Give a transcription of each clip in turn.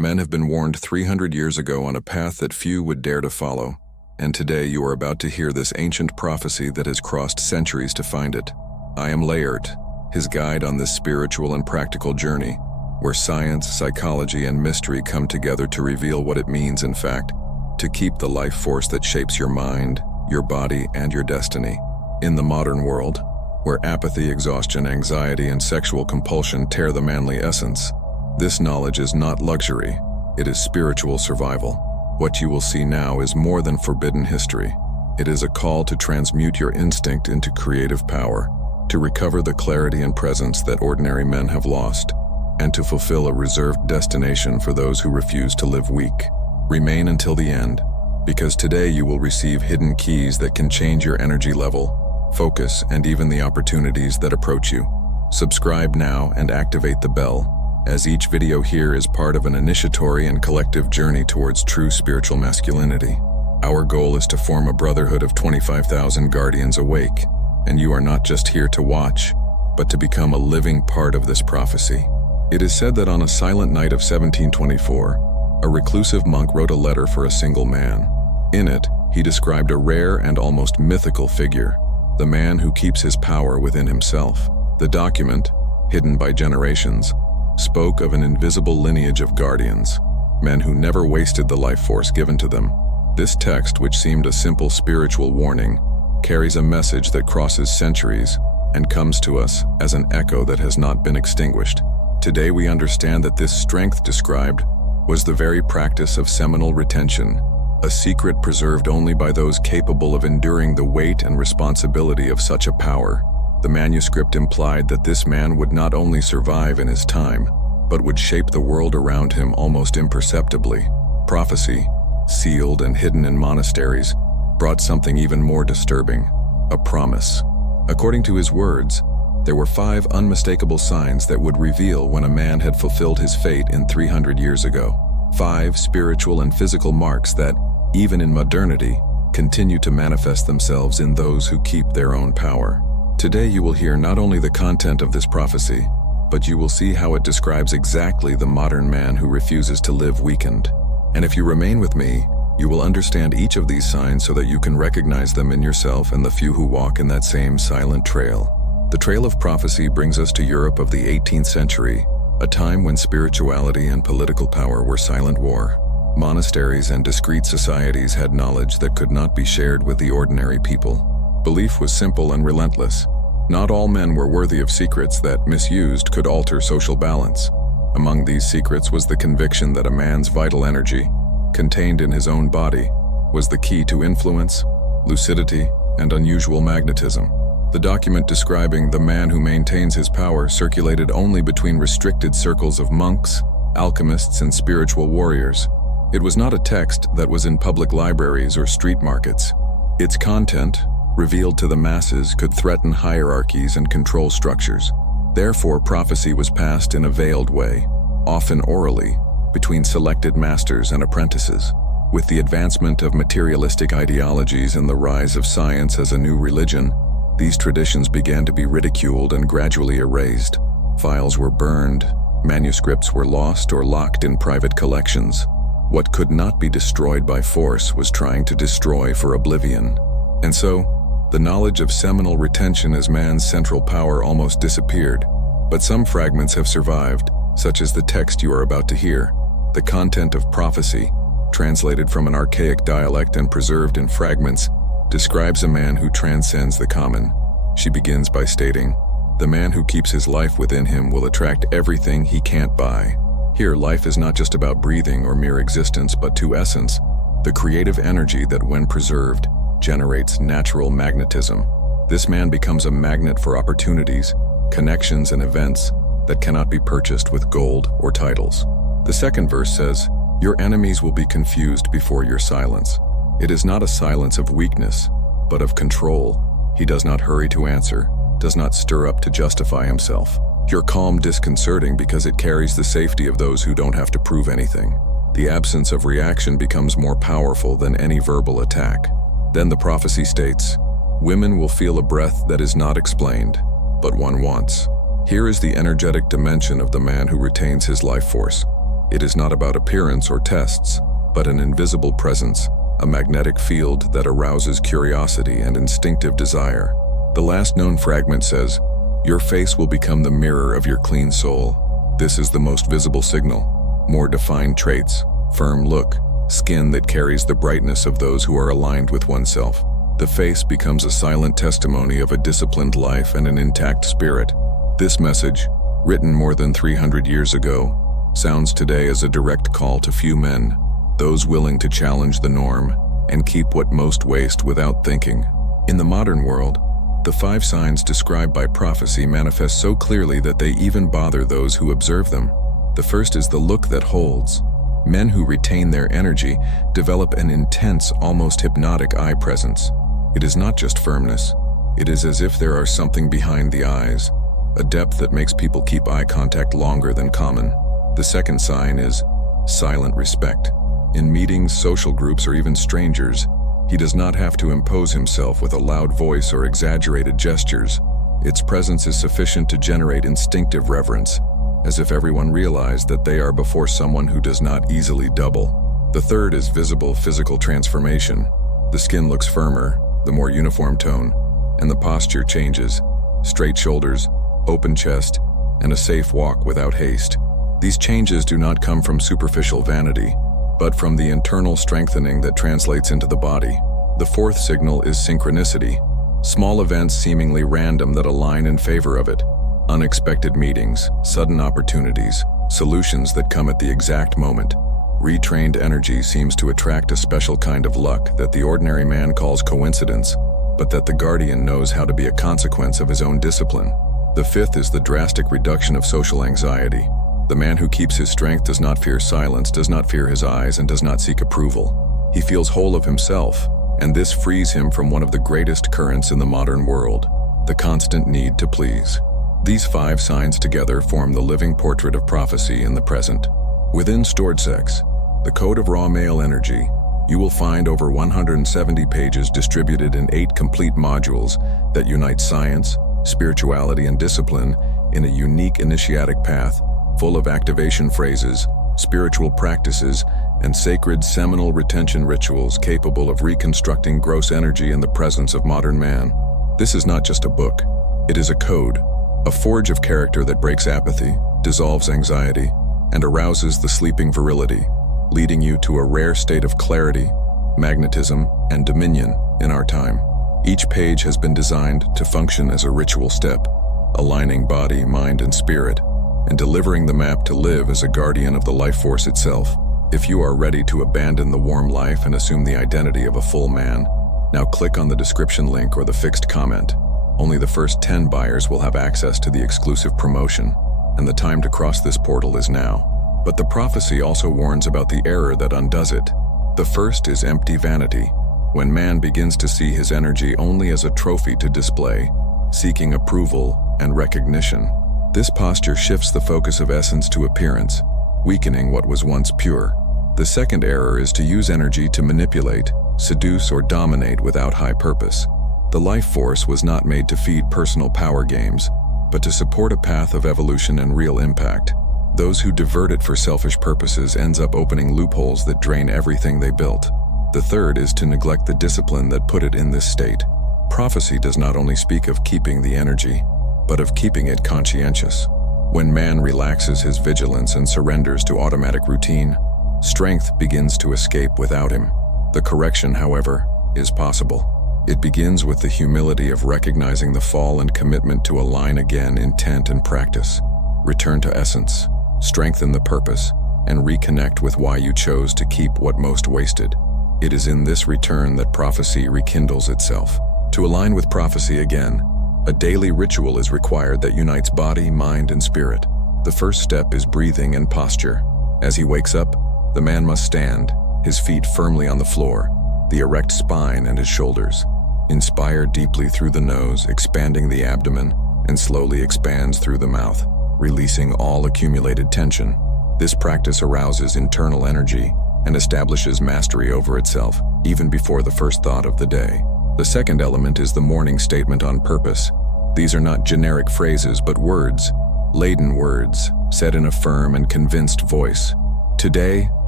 Men have been warned 300 years ago on a path that few would dare to follow, and today you are about to hear this ancient prophecy that has crossed centuries to find it. I am Layert, his guide on this spiritual and practical journey, where science, psychology, and mystery come together to reveal what it means, in fact, to keep the life force that shapes your mind, your body, and your destiny. In the modern world, where apathy, exhaustion, anxiety, and sexual compulsion tear the manly essence, this knowledge is not luxury, it is spiritual survival. What you will see now is more than forbidden history. It is a call to transmute your instinct into creative power, to recover the clarity and presence that ordinary men have lost, and to fulfill a reserved destination for those who refuse to live weak. Remain until the end, because today you will receive hidden keys that can change your energy level, focus, and even the opportunities that approach you. Subscribe now and activate the bell, as each video here is part of an initiatory and collective journey towards true spiritual masculinity. Our goal is to form a brotherhood of 25,000 guardians awake, and you are not just here to watch, but to become a living part of this prophecy. It is said that on a silent night of 1724, a reclusive monk wrote a letter for a single man. In it, he described a rare and almost mythical figure, the man who keeps his power within himself. The document, hidden by generations, spoke of an invisible lineage of guardians, men who never wasted the life force given to them. This text, which seemed a simple spiritual warning, carries a message that crosses centuries and comes to us as an echo that has not been extinguished. Today we understand that this strength described was the very practice of seminal retention, a secret preserved only by those capable of enduring the weight and responsibility of such a power. The manuscript implied that this man would not only survive in his time, but would shape the world around him almost imperceptibly. Prophecy, sealed and hidden in monasteries, brought something even more disturbing: a promise. According to his words, there were 5 unmistakable signs that would reveal when a man had fulfilled his fate in 300 years ago. 5 spiritual and physical marks that, even in modernity, continue to manifest themselves in those who keep their own power. Today you will hear not only the content of this prophecy, but you will see how it describes exactly the modern man who refuses to live weakened. And if you remain with me, you will understand each of these signs so that you can recognize them in yourself and the few who walk in that same silent trail. The trail of prophecy brings us to Europe of the 18th century, a time when spirituality and political power were silent war. Monasteries and discreet societies had knowledge that could not be shared with the ordinary people. Belief was simple and relentless. Not all men were worthy of secrets that, misused, could alter social balance. Among these secrets was the conviction that a man's vital energy, contained in his own body, was the key to influence, lucidity, and unusual magnetism. The document describing the man who maintains his power circulated only between restricted circles of monks, alchemists, and spiritual warriors. It was not a text that was in public libraries or street markets. Its content, revealed to the masses, could threaten hierarchies and control structures. Therefore, prophecy was passed in a veiled way, often orally, between selected masters and apprentices. With the advancement of materialistic ideologies and the rise of science as a new religion, these traditions began to be ridiculed and gradually erased. Files were burned, manuscripts were lost or locked in private collections. What could not be destroyed by force was trying to destroy for oblivion. And so, the knowledge of seminal retention as man's central power almost disappeared. But some fragments have survived, such as the text you are about to hear. The content of prophecy, translated from an archaic dialect and preserved in fragments, describes a man who transcends the common. She begins by stating, "The man who keeps his life within him will attract everything he can't buy." Here, life is not just about breathing or mere existence, but to essence, the creative energy that, when preserved, generates natural magnetism. This man becomes a magnet for opportunities, connections, and events that cannot be purchased with gold or titles. The second verse says, "Your enemies will be confused before your silence." It is not a silence of weakness, but of control. He does not hurry to answer, does not stir up to justify himself. Your calm disconcerting because it carries the safety of those who don't have to prove anything. The absence of reaction becomes more powerful than any verbal attack. Then the prophecy states, "Women will feel a breath that is not explained, but one wants." Here is the energetic dimension of the man who retains his life force. It is not about appearance or tests, but an invisible presence, a magnetic field that arouses curiosity and instinctive desire. The last known fragment says, "Your face will become the mirror of your clean soul." This is the most visible signal. More defined traits, firm look, skin that carries the brightness of those who are aligned with oneself. The face becomes a silent testimony of a disciplined life and an intact spirit. This message, written more than 300 years ago, sounds today as a direct call to few men, those willing to challenge the norm and keep what most waste without thinking. In the modern world, the 5 signs described by prophecy manifest so clearly that they even bother those who observe them. The first is the look that holds. Men who retain their energy develop an intense, almost hypnotic eye presence. It is not just firmness. It is as if there are something behind the eyes, a depth that makes people keep eye contact longer than common. The second sign is silent respect. In meetings, social groups, or even strangers, he does not have to impose himself with a loud voice or exaggerated gestures. Its presence is sufficient to generate instinctive reverence, as if everyone realized that they are before someone who does not easily double. The third is visible physical transformation. The skin looks firmer, the more uniform tone, and the posture changes. Straight shoulders, open chest, and a safe walk without haste. These changes do not come from superficial vanity, but from the internal strengthening that translates into the body. The fourth signal is synchronicity. Small events seemingly random that align in favor of it. Unexpected meetings, sudden opportunities, solutions that come at the exact moment. Retrained energy seems to attract a special kind of luck that the ordinary man calls coincidence, but that the guardian knows how to be a consequence of his own discipline. The fifth is the drastic reduction of social anxiety. The man who keeps his strength does not fear silence, does not fear his eyes, and does not seek approval. He feels whole of himself, and this frees him from one of the greatest currents in the modern world, the constant need to please. These 5 signs together form the living portrait of prophecy in the present. Within Stored Sex, the Code of Raw Male Energy, you will find over 170 pages distributed in 8 complete modules that unite science, spirituality, and discipline in a unique initiatic path full of activation phrases, spiritual practices, and sacred seminal retention rituals capable of reconstructing gross energy in the presence of modern man. This is not just a book. It is a code, a forge of character that breaks apathy, dissolves anxiety, and arouses the sleeping virility, leading you to a rare state of clarity, magnetism, and dominion in our time. Each page has been designed to function as a ritual step, aligning body, mind, and spirit, and delivering the map to live as a guardian of the life force itself. If you are ready to abandon the warm life and assume the identity of a full man, now click on the description link or the fixed comment. Only the first 10 buyers will have access to the exclusive promotion, and the time to cross this portal is now. But the prophecy also warns about the error that undoes it. The first is empty vanity, when man begins to see his energy only as a trophy to display, seeking approval and recognition. This posture shifts the focus of essence to appearance, weakening what was once pure. The second error is to use energy to manipulate, seduce, or dominate without high purpose. The life force was not made to feed personal power games, but to support a path of evolution and real impact. Those who divert it for selfish purposes ends up opening loopholes that drain everything they built. The third is to neglect the discipline that put it in this state. Prophecy does not only speak of keeping the energy, but of keeping it conscientious. When man relaxes his vigilance and surrenders to automatic routine, strength begins to escape without him. The correction, however, is possible. It begins with the humility of recognizing the fall and commitment to align again intent and practice. Return to essence, strengthen the purpose, and reconnect with why you chose to keep what most wasted. It is in this return that prophecy rekindles itself. To align with prophecy again, a daily ritual is required that unites body, mind, and spirit. The first step is breathing and posture. As he wakes up, the man must stand, his feet firmly on the floor, the erect spine and his shoulders. Inspire deeply through the nose, expanding the abdomen, and slowly expands through the mouth, releasing all accumulated tension. This practice arouses internal energy and establishes mastery over itself, even before the first thought of the day. The second element is the morning statement on purpose. These are not generic phrases, but words, laden words, said in a firm and convinced voice. Today,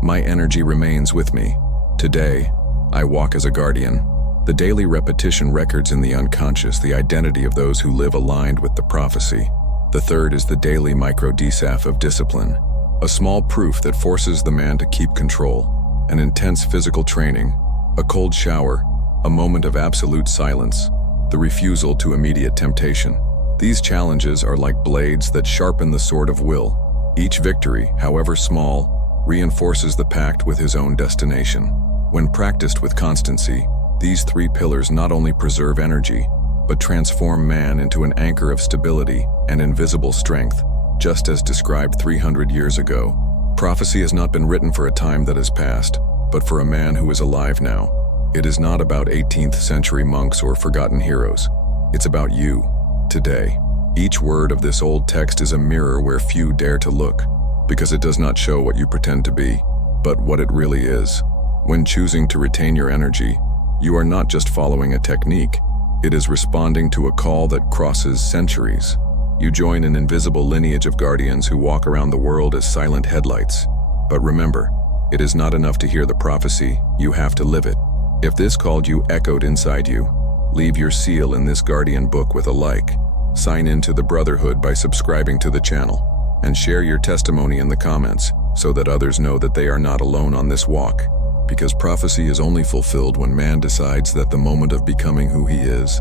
my energy remains with me. Today, I walk as a guardian. The daily repetition records in the unconscious the identity of those who live aligned with the prophecy. The third is the daily micro-desaf of discipline, a small proof that forces the man to keep control. An intense physical training, a cold shower, a moment of absolute silence, the refusal to immediate temptation. These challenges are like blades that sharpen the sword of will. Each victory, however small, reinforces the pact with his own destination. When practiced with constancy, these three pillars not only preserve energy, but transform man into an anchor of stability and invisible strength, just as described 300 years ago. Prophecy has not been written for a time that has passed, but for a man who is alive now. It is not about 18th century monks or forgotten heroes. It's about you, today. Each word of this old text is a mirror where few dare to look, because it does not show what you pretend to be, but what it really is. When choosing to retain your energy, you are not just following a technique, it is responding to a call that crosses centuries. You join an invisible lineage of guardians who walk around the world as silent headlights. But remember, it is not enough to hear the prophecy, you have to live it. If this called you echoed inside you, leave your seal in this guardian book with a like. Sign into the Brotherhood by subscribing to the channel, and share your testimony in the comments so that others know that they are not alone on this walk. Because prophecy is only fulfilled when man decides that the moment of becoming who he is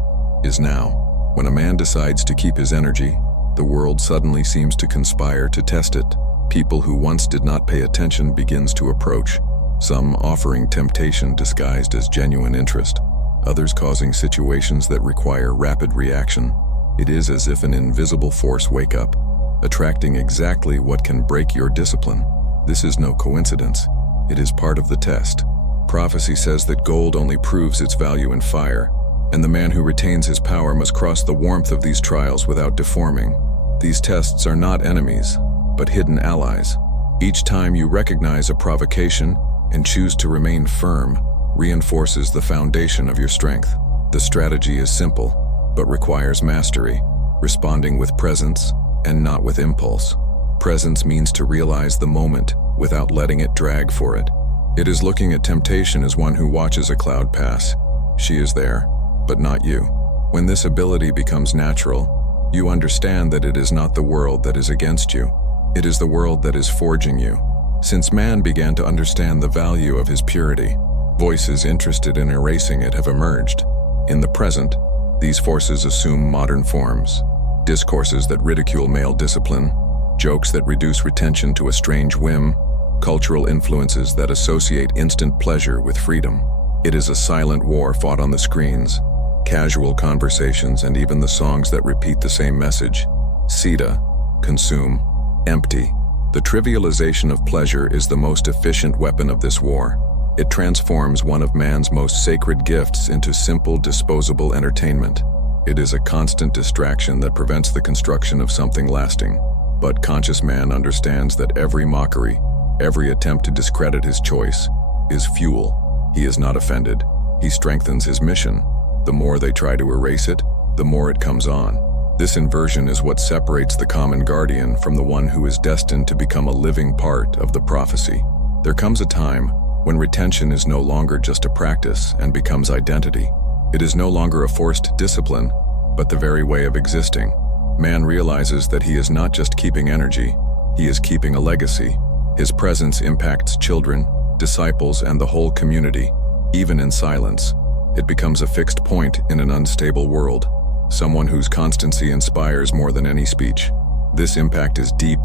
now. When a man decides to keep his energy, the world suddenly seems to conspire to test it. People who once did not pay attention begins to approach, some offering temptation disguised as genuine interest, others causing situations that require rapid reaction. It is as if an invisible force wake up, attracting exactly what can break your discipline. This is no coincidence. It is part of the test. Prophecy says that gold only proves its value in fire, and the man who retains his power must cross the warmth of these trials without deforming. These tests are not enemies, but hidden allies. Each time you recognize a provocation and choose to remain firm, reinforces the foundation of your strength. The strategy is simple, but requires mastery, responding with presence and not with impulse. Presence means to realize the moment without letting it drag for it. It is looking at temptation as one who watches a cloud pass. She is there, but not you. When this ability becomes natural, you understand that it is not the world that is against you. It is the world that is forging you. Since man began to understand the value of his purity, voices interested in erasing it have emerged. In the present, these forces assume modern forms. Discourses that ridicule male discipline, jokes that reduce retention to a strange whim, cultural influences that associate instant pleasure with freedom. It is a silent war fought on the screens, casual conversations, and even the songs that repeat the same message. Sita, consume, empty. The trivialization of pleasure is the most efficient weapon of this war. It transforms one of man's most sacred gifts into simple, disposable entertainment. It is a constant distraction that prevents the construction of something lasting. But conscious man understands that every mockery, every attempt to discredit his choice, is fuel. He is not offended. He strengthens his mission. The more they try to erase it, the more it comes on. This inversion is what separates the common guardian from the one who is destined to become a living part of the prophecy. There comes a time when retention is no longer just a practice and becomes identity. It is no longer a forced discipline, but the very way of existing. Man realizes that he is not just keeping energy, he is keeping a legacy. His presence impacts children, disciples, and the whole community, even in silence. It becomes a fixed point in an unstable world, someone whose constancy inspires more than any speech. This impact is deep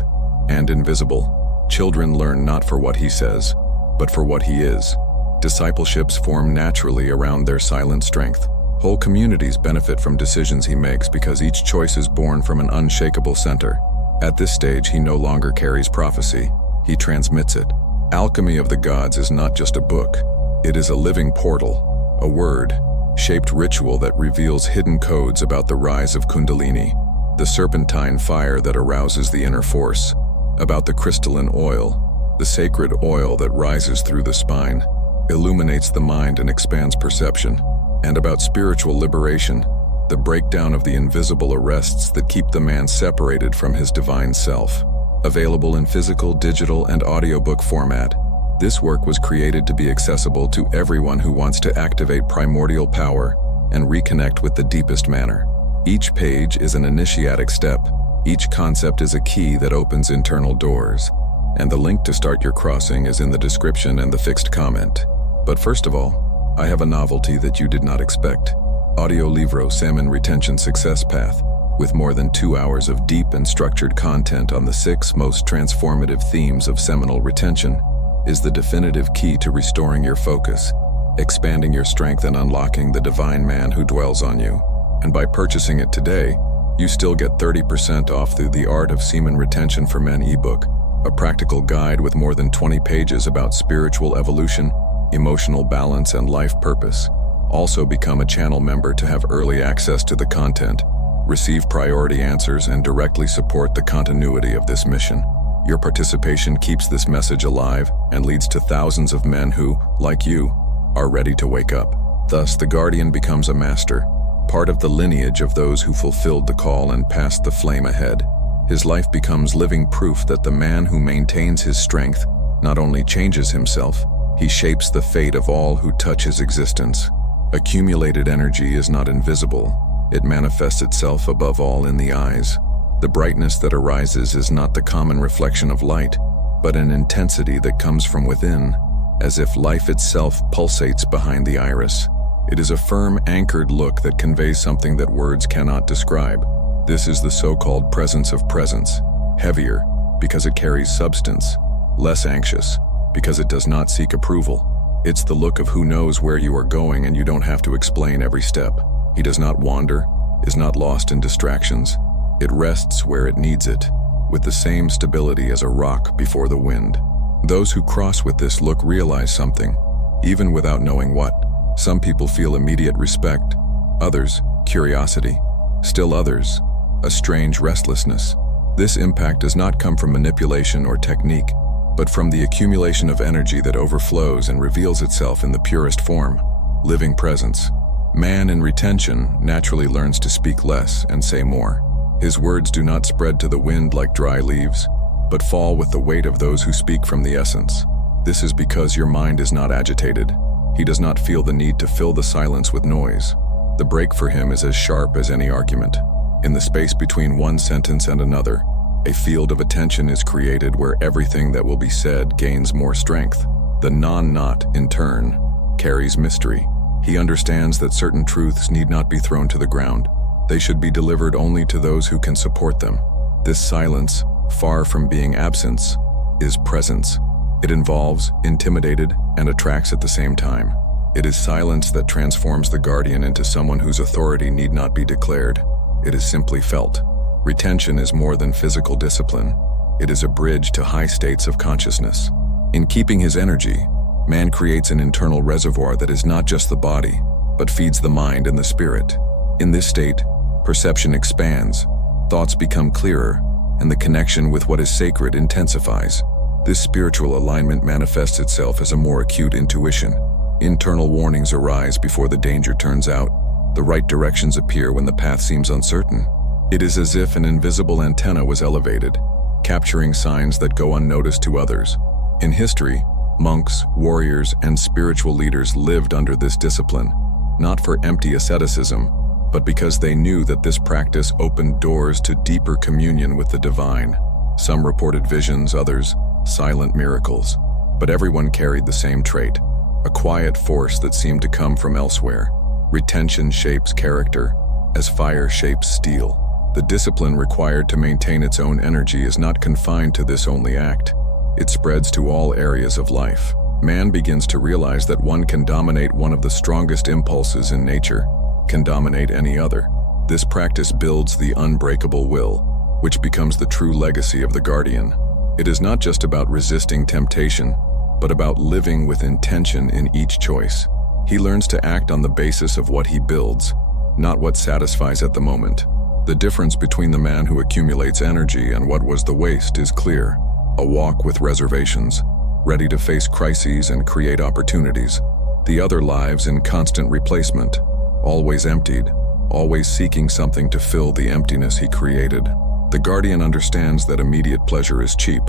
and invisible. Children learn not for what he says, but for what he is. Discipleships form naturally around their silent strength. Whole communities benefit from decisions he makes because each choice is born from an unshakable center. At this stage, he no longer carries prophecy, he transmits it. Alchemy of the Gods is not just a book. It is a living portal, a word-shaped ritual that reveals hidden codes about the rise of Kundalini, the serpentine fire that arouses the inner force, about the crystalline oil, the sacred oil that rises through the spine, illuminates the mind and expands perception, and about spiritual liberation, the breakdown of the invisible arrests that keep the man separated from his divine self. Available in physical, digital, and audiobook format, this work was created to be accessible to everyone who wants to activate primordial power and reconnect with the deepest manner. Each page is an initiatic step. Each concept is a key that opens internal doors. And the link to start your crossing is in the description and the fixed comment. But first of all, I have a novelty that you did not expect. Audiolibro SEMEN Retention Success Path, with more than 2 hours of deep and structured content on the 6 most transformative themes of seminal retention, is the definitive key to restoring your focus, expanding your strength, and unlocking the divine man who dwells on you. And by purchasing it today, you still get 30% off through the Art of Semen Retention for Men ebook, a practical guide with more than 20 pages about spiritual evolution, emotional balance, and life purpose. Also become a channel member to have early access to the content, receive priority answers, and directly support the continuity of this mission. Your participation keeps this message alive and leads to thousands of men who, like you, are ready to wake up. Thus, the Guardian becomes a master, part of the lineage of those who fulfilled the call and passed the flame ahead. His life becomes living proof that the man who maintains his strength not only changes himself, he shapes the fate of all who touch his existence. Accumulated energy is not invisible. It manifests itself above all in the eyes. The brightness that arises is not the common reflection of light, but an intensity that comes from within, as if life itself pulsates behind the iris. It is a firm, anchored look that conveys something that words cannot describe. This is the so-called presence of presence, heavier because it carries substance, less anxious because it does not seek approval. It's the look of who knows where you are going and you don't have to explain every step. He does not wander, is not lost in distractions. It rests where it needs it, with the same stability as a rock before the wind. Those who cross with this look realize something, even without knowing what. Some people feel immediate respect, others, curiosity, still others, a strange restlessness. This impact does not come from manipulation or technique, but from the accumulation of energy that overflows and reveals itself in the purest form, living presence. Man in retention naturally learns to speak less and say more. His words do not spread to the wind like dry leaves, but fall with the weight of those who speak from the essence. This is because your mind is not agitated. He does not feel the need to fill the silence with noise. The break for him is as sharp as any argument. In the space between one sentence and another, a field of attention is created where everything that will be said gains more strength. The non-not, in turn, carries mystery. He understands that certain truths need not be thrown to the ground. They should be delivered only to those who can support them. This silence, far from being absence, is presence. It involves, intimidated, and attracts at the same time. It is silence that transforms the Guardian into someone whose authority need not be declared. It is simply felt. Retention is more than physical discipline. It is a bridge to high states of consciousness. In keeping his energy, man creates an internal reservoir that is not just the body, but feeds the mind and the spirit. In this state, perception expands, thoughts become clearer, and the connection with what is sacred intensifies. This spiritual alignment manifests itself as a more acute intuition. Internal warnings arise before the danger turns out. The right directions appear when the path seems uncertain. It is as if an invisible antenna was elevated, capturing signs that go unnoticed to others. In history, monks, warriors, and spiritual leaders lived under this discipline, not for empty asceticism, but because they knew that this practice opened doors to deeper communion with the divine. Some reported visions, others, silent miracles. But everyone carried the same trait, a quiet force that seemed to come from elsewhere. Retention shapes character, as fire shapes steel. The discipline required to maintain its own energy is not confined to this only act. It spreads to all areas of life. Man begins to realize that one can dominate one of the strongest impulses in nature, can dominate any other. This practice builds the unbreakable will, which becomes the true legacy of the Guardian. It is not just about resisting temptation, but about living with intention in each choice. He learns to act on the basis of what he builds, not what satisfies at the moment. The difference between the man who accumulates energy and what was the waste is clear. A walk with reservations, ready to face crises and create opportunities. The other lives in constant replacement, always emptied, always seeking something to fill the emptiness he created. The guardian understands that immediate pleasure is cheap,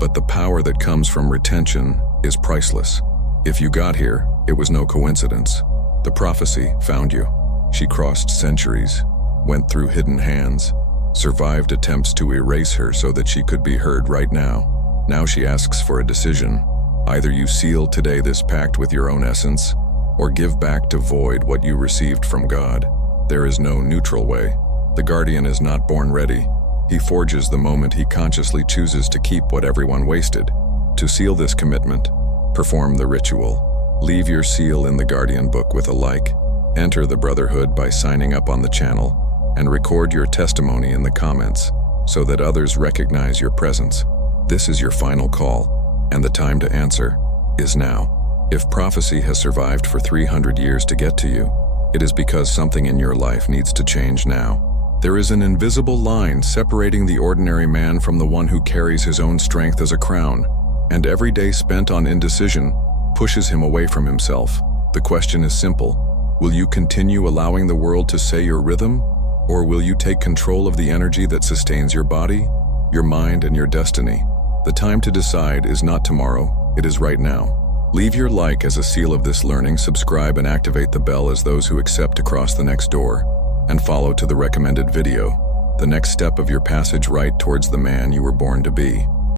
but the power that comes from retention is priceless. If you got here, it was no coincidence. The prophecy found you. She crossed centuries, went through hidden hands, survived attempts to erase her so that she could be heard right now. Now she asks for a decision. Either you seal today this pact with your own essence, or give back to void what you received from God. There is no neutral way. The guardian is not born ready. He forges the moment he consciously chooses to keep what everyone wasted. To seal this commitment, perform the ritual. Leave your seal in the guardian book with a like. Enter the brotherhood by signing up on the channel, and record your testimony in the comments so that others recognize your presence. This is your final call, and the time to answer is now. If prophecy has survived for 300 years to get to you, it is because something in your life needs to change now. There is an invisible line separating the ordinary man from the one who carries his own strength as a crown, and every day spent on indecision pushes him away from himself. The question is simple. Will you continue allowing the world to say your rhythm, or will you take control of the energy that sustains your body, your mind, and your destiny? The time to decide is not tomorrow, it is right now. Leave your like as a seal of this learning, subscribe and activate the bell as those who accept to cross the next door, and follow to the recommended video, the next step of your passage right towards the man you were born to be.